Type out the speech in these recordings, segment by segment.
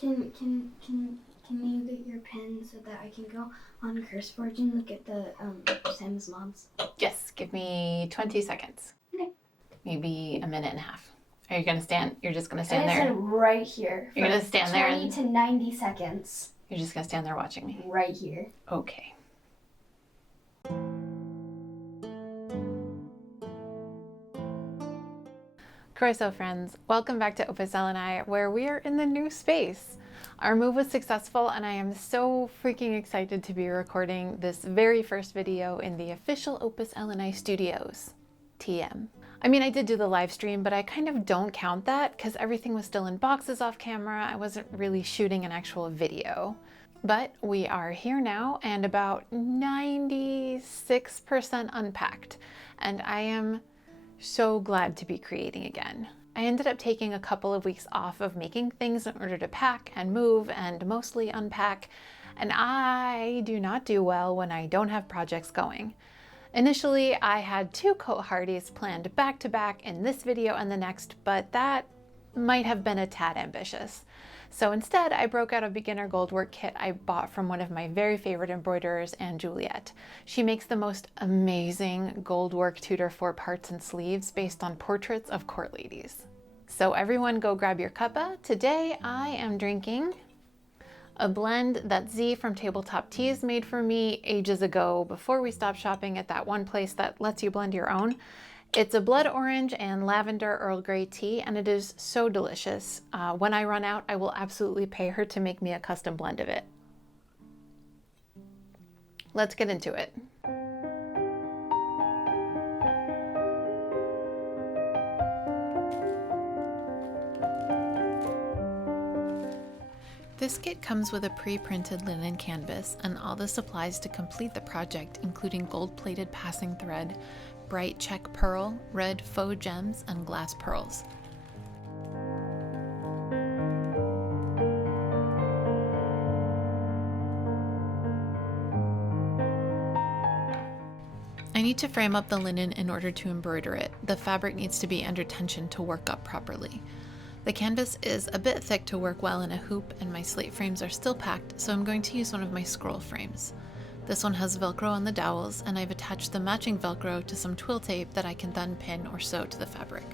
Can you get your pen so that I can go on CurseForge and look at the Sims mods? Yes, give me 20 seconds. Okay. Maybe a minute and a half. Are you gonna stand? You're just gonna stand there? I said right here. You're gonna stand there 20 to 90 seconds. You're just gonna stand there watching me? Right here. Okay. Croeso friends, welcome back to Opus Elenae, where we are in the new space. Our move was successful and I am so freaking excited to be recording this very first video in the official Opus Elenae studios. TM. I mean, I did do the live stream, but I kind of don't count that because everything was still in boxes off camera. I wasn't really shooting an actual video. But we are here now and about 96% unpacked, and I am so glad to be creating again. I ended up taking a couple of weeks off of making things in order to pack and move and mostly unpack, and I do not do well when I don't have projects going. Initially, I had 2 coat hardies planned back to back in this video and the next, but that might have been a tad ambitious. So instead, I broke out a beginner Goldwork kit I bought from one of my very favorite embroiderers, Anne Juliet. She makes the most amazing Goldwork Tudor 4 parts and sleeves based on portraits of court ladies. So everyone go grab your cuppa. Today I am drinking a blend that Z from Tabletop Teas made for me ages ago before we stopped shopping at that one place that lets you blend your own. It's a blood orange and lavender Earl Grey tea, and it is so delicious. When I run out, I will absolutely pay her to make me a custom blend of it. Let's get into it. This kit comes with a pre-printed linen canvas and all the supplies to complete the project, including gold-plated passing thread, bright check pearl, red faux gems, and glass pearls. I need to frame up the linen in order to embroider it. The fabric needs to be under tension to work up properly. The canvas is a bit thick to work well in a hoop, and my slate frames are still packed, so I'm going to use one of my scroll frames. This one has Velcro on the dowels, and I've attached the matching Velcro to some twill tape that I can then pin or sew to the fabric.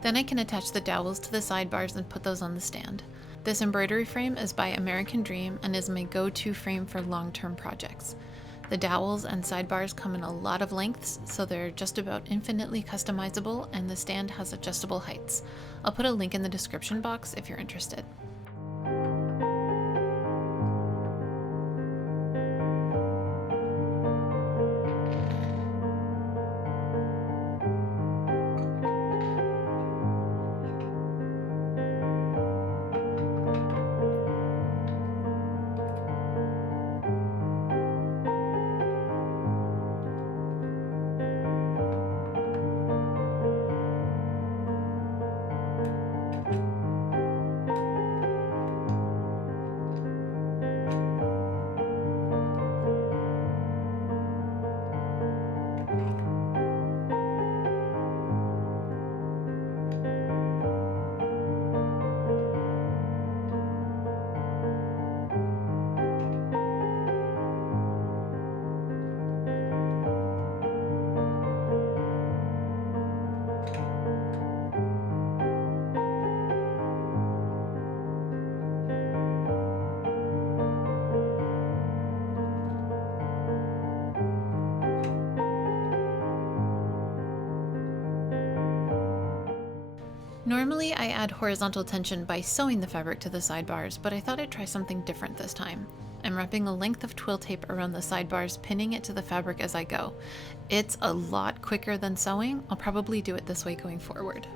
Then I can attach the dowels to the sidebars and put those on the stand. This embroidery frame is by American Dream and is my go-to frame for long-term projects. The dowels and sidebars come in a lot of lengths, so they're just about infinitely customizable, and the stand has adjustable heights. I'll put a link in the description box if you're interested. Normally I add horizontal tension by sewing the fabric to the side bars, but I thought I'd try something different this time. I'm wrapping a length of twill tape around the side bars, pinning it to the fabric as I go. It's a lot quicker than sewing. I'll probably do it this way going forward.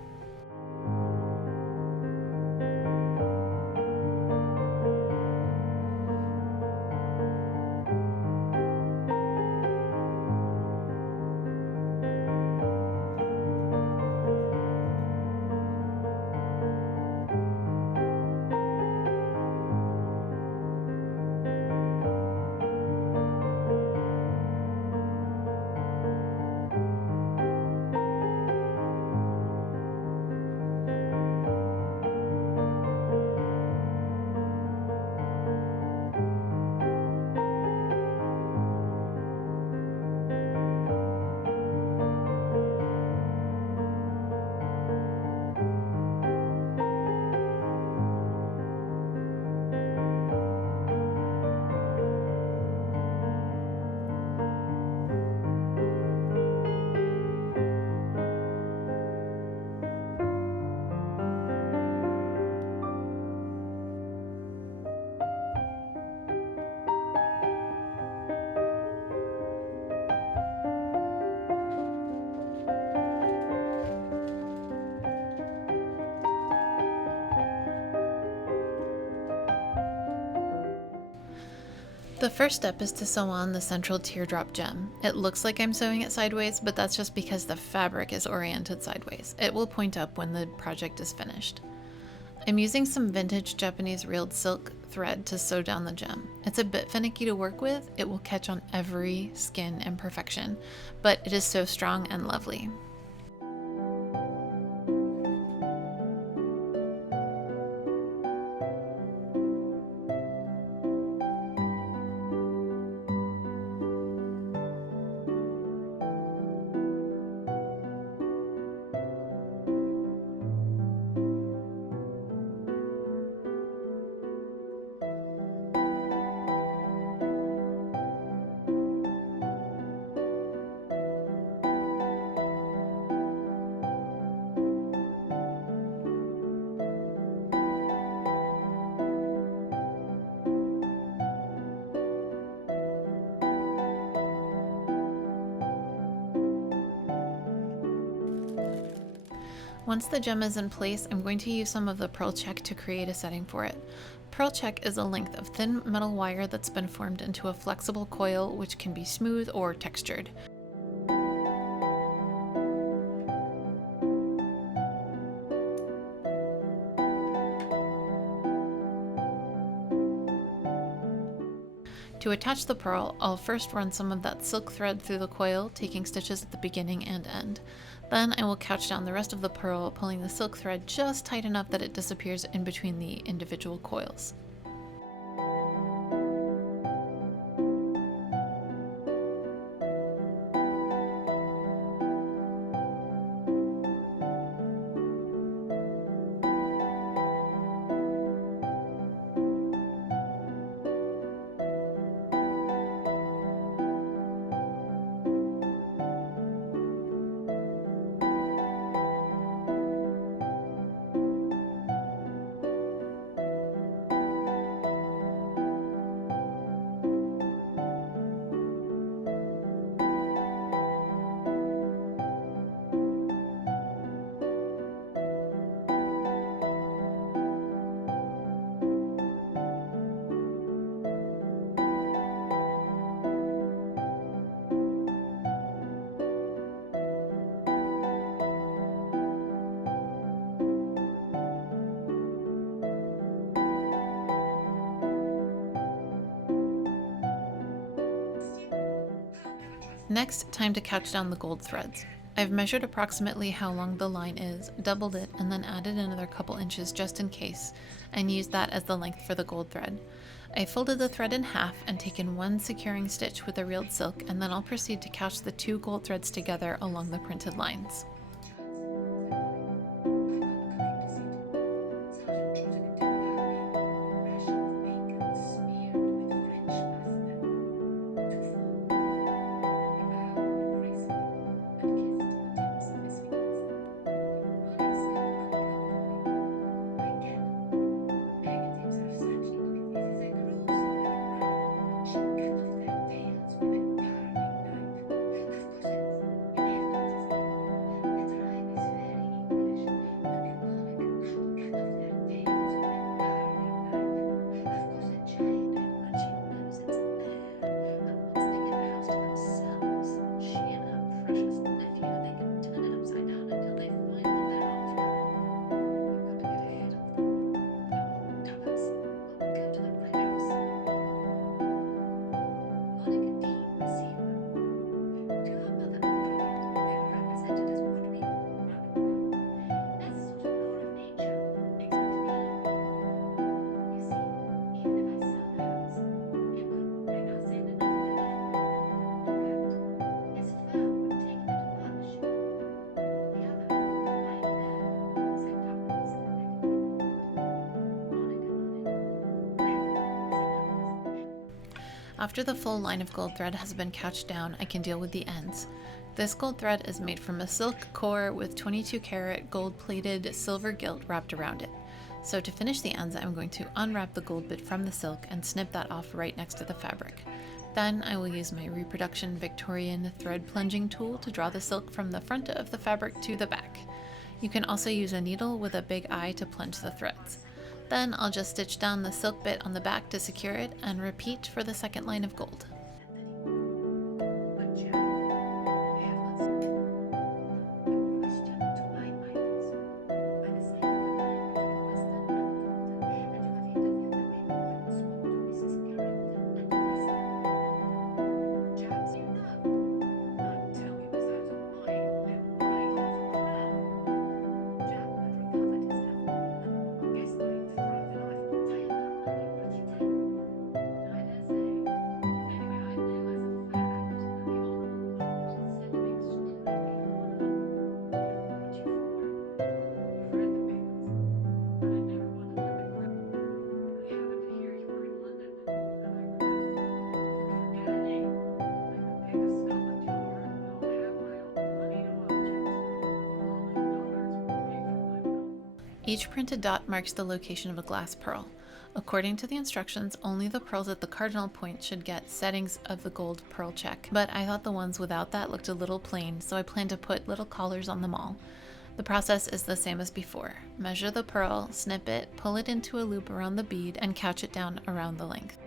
The first step is to sew on the central teardrop gem. It looks like I'm sewing it sideways, but that's just because the fabric is oriented sideways. It will point up when the project is finished. I'm using some vintage Japanese reeled silk thread to sew down the gem. It's a bit finicky to work with. It will catch on every skin imperfection, but it is so strong and lovely. Once the gem is in place, I'm going to use some of the pearl check to create a setting for it. Pearl check is a length of thin metal wire that's been formed into a flexible coil which can be smooth or textured. To attach the pearl, I'll first run some of that silk thread through the coil, taking stitches at the beginning and end. Then I will couch down the rest of the pearl, pulling the silk thread just tight enough that it disappears in between the individual coils. Next, time to couch down the gold threads. I've measured approximately how long the line is, doubled it, and then added another couple inches just in case, and used that as the length for the gold thread. I folded the thread in half and taken one securing stitch with a reeled silk, and then I'll proceed to couch the two gold threads together along the printed lines. After the full line of gold thread has been couched down, I can deal with the ends. This gold thread is made from a silk core with 22 karat gold plated silver gilt wrapped around it. So to finish the ends, I'm going to unwrap the gold bit from the silk and snip that off right next to the fabric. Then I will use my reproduction Victorian thread plunging tool to draw the silk from the front of the fabric to the back. You can also use a needle with a big eye to plunge the threads. Then I'll just stitch down the silk bit on the back to secure it and repeat for the second line of gold. Each printed dot marks the location of a glass pearl. According to the instructions, only the pearls at the cardinal point should get settings of the gold pearl check, but I thought the ones without that looked a little plain, so I plan to put little collars on them all. The process is the same as before. Measure the pearl, snip it, pull it into a loop around the bead, and couch it down around the length.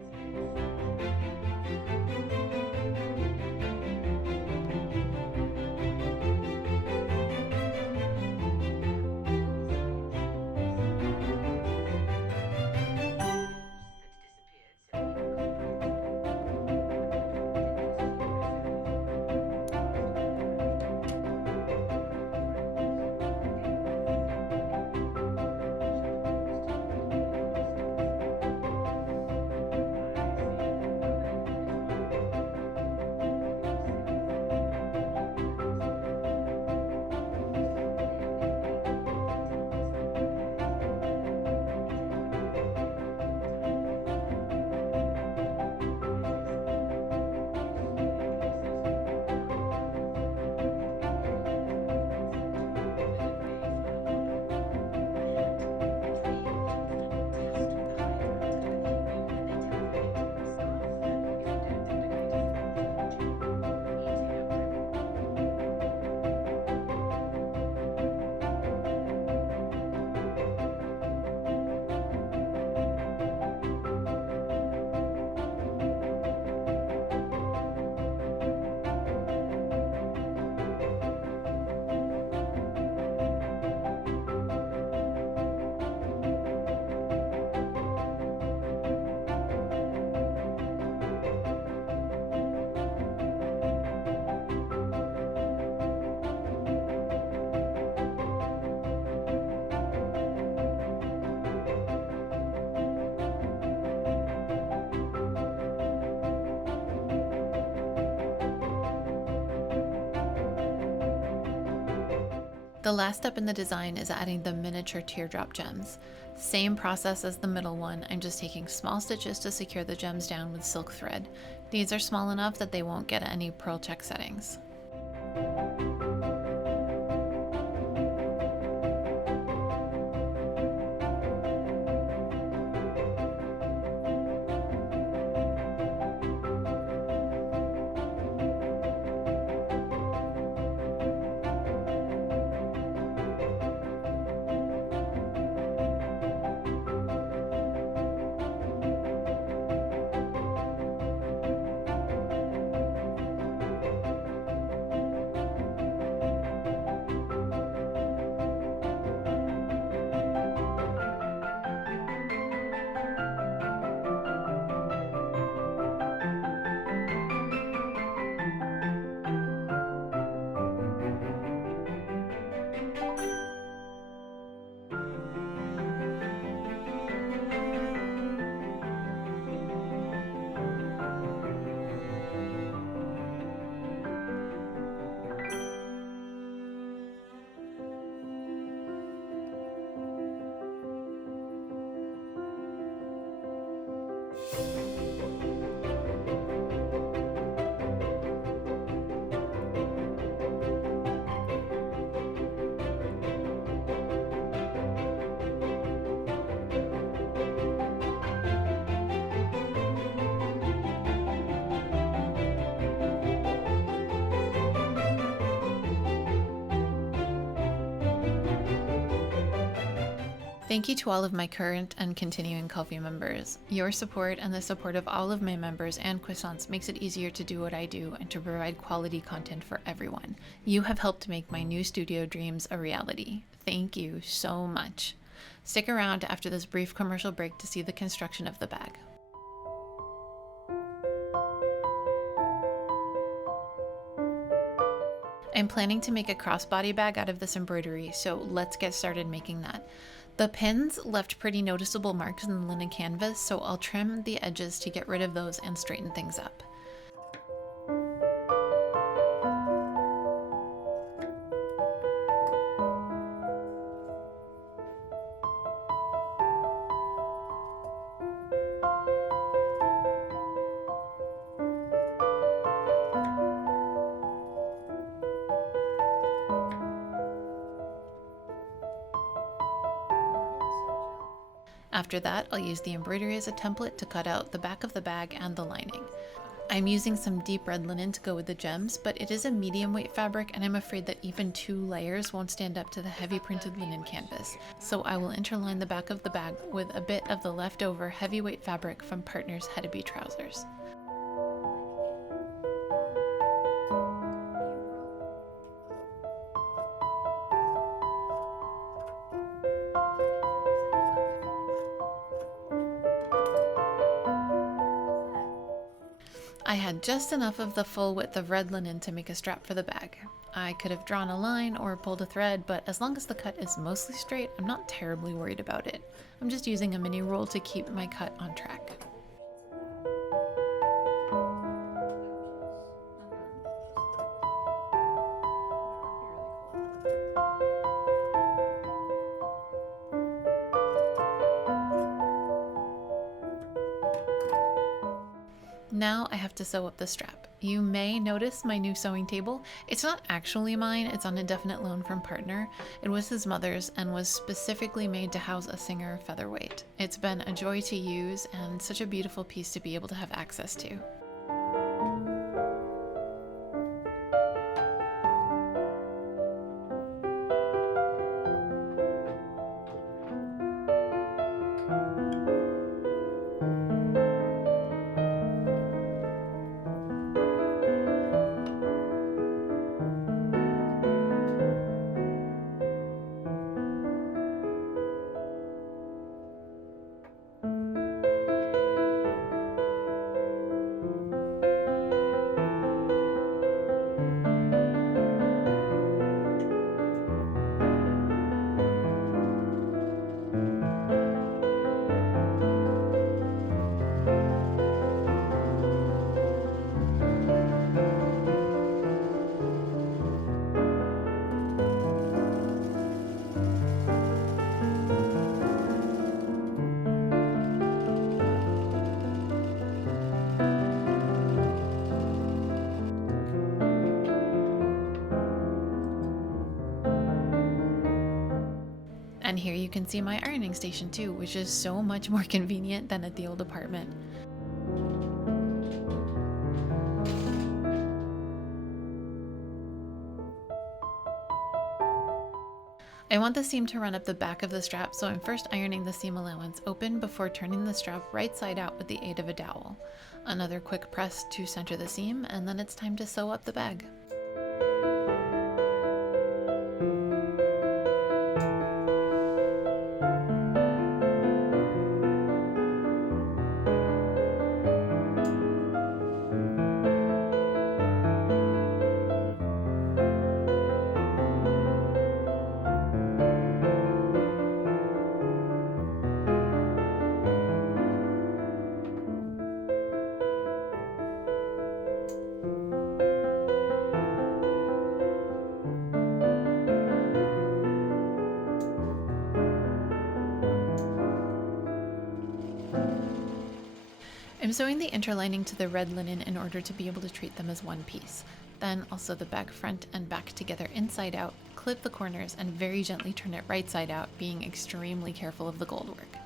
The last step in the design is adding the miniature teardrop gems. Same process as the middle one, I'm just taking small stitches to secure the gems down with silk thread. These are small enough that they won't get any pearl check settings. Thank you to all of my current and continuing Coffee members. Your support and the support of all of my members and croissants makes it easier to do what I do and to provide quality content for everyone. You have helped make my new studio dreams a reality. Thank you so much. Stick around after this brief commercial break to see the construction of the bag. I'm planning to make a crossbody bag out of this embroidery, so let's get started making that. The pins left pretty noticeable marks in the linen canvas, so I'll trim the edges to get rid of those and straighten things up. After that, I'll use the embroidery as a template to cut out the back of the bag and the lining. I'm using some deep red linen to go with the gems, but it is a medium weight fabric and I'm afraid that even 2 layers won't stand up to the heavy printed linen canvas. So I will interline the back of the bag with a bit of the leftover heavyweight fabric from Partner's Hedeby trousers. I had just enough of the full width of red linen to make a strap for the bag. I could have drawn a line or pulled a thread, but as long as the cut is mostly straight, I'm not terribly worried about it. I'm just using a mini roll to keep my cut on track. Now I have to sew up the strap. You may notice my new sewing table. It's not actually mine, it's on a definite loan from Partner. It was his mother's and was specifically made to house a singer featherweight. It's been a joy to use and such a beautiful piece to be able to have access to. And here you can see my ironing station too, which is so much more convenient than at the old apartment. I want the seam to run up the back of the strap, so I'm first ironing the seam allowance open before turning the strap right side out with the aid of a dowel. Another quick press to center the seam, and then it's time to sew up the bag. I'm sewing the interlining to the red linen in order to be able to treat them as one piece. Then I'll sew the bag front and back together inside out, clip the corners, and very gently turn it right side out, being extremely careful of the goldwork.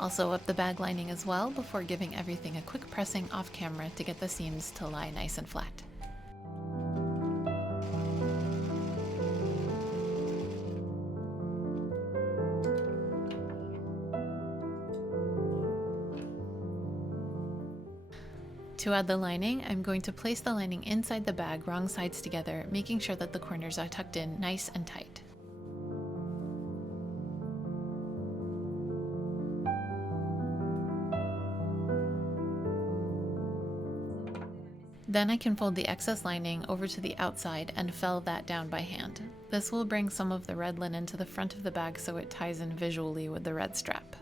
I'll sew up the bag lining as well before giving everything a quick pressing off camera to get the seams to lie nice and flat. To add the lining, I'm going to place the lining inside the bag wrong sides together, making sure that the corners are tucked in nice and tight. Then I can fold the excess lining over to the outside and fell that down by hand. This will bring some of the red linen to the front of the bag so it ties in visually with the red strap.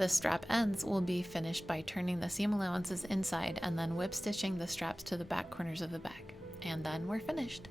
The strap ends will be finished by turning the seam allowances inside and then whip stitching the straps to the back corners of the bag. And then we're finished.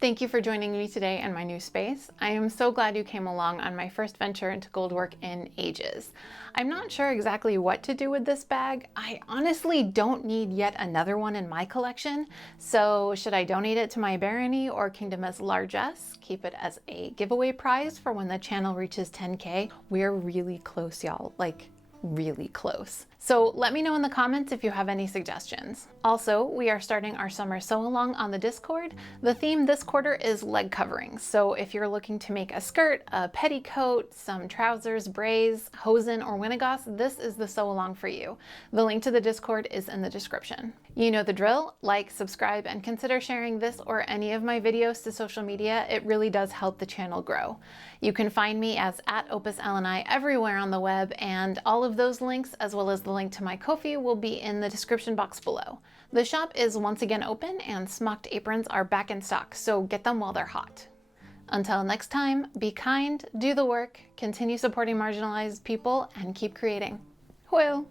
Thank you for joining me today in my new space. I am so glad you came along on my first venture into Goldwork in ages. I'm not sure exactly what to do with this bag. I honestly don't need yet another one in my collection. So should I donate it to my barony or kingdom as largesse? Keep it as a giveaway prize for when the channel reaches 10K. We're really close, y'all. Like, really close. So let me know in the comments if you have any suggestions. Also, we are starting our summer sew along on the Discord. The theme this quarter is leg coverings. So if you're looking to make a skirt, a petticoat, some trousers, braids, hosen, or winnegoss, this is the sew along for you. The link to the Discord is in the description. You know the drill. Like, subscribe, and consider sharing this or any of my videos to social media. It really does help the channel grow. You can find me as @Opus Elenae everywhere on the web, and all of those links, as well as the link to my Ko-fi, will be in the description box below. The shop is once again open, and smocked aprons are back in stock, so get them while they're hot. Until next time, be kind, do the work, continue supporting marginalized people, and keep creating. Well.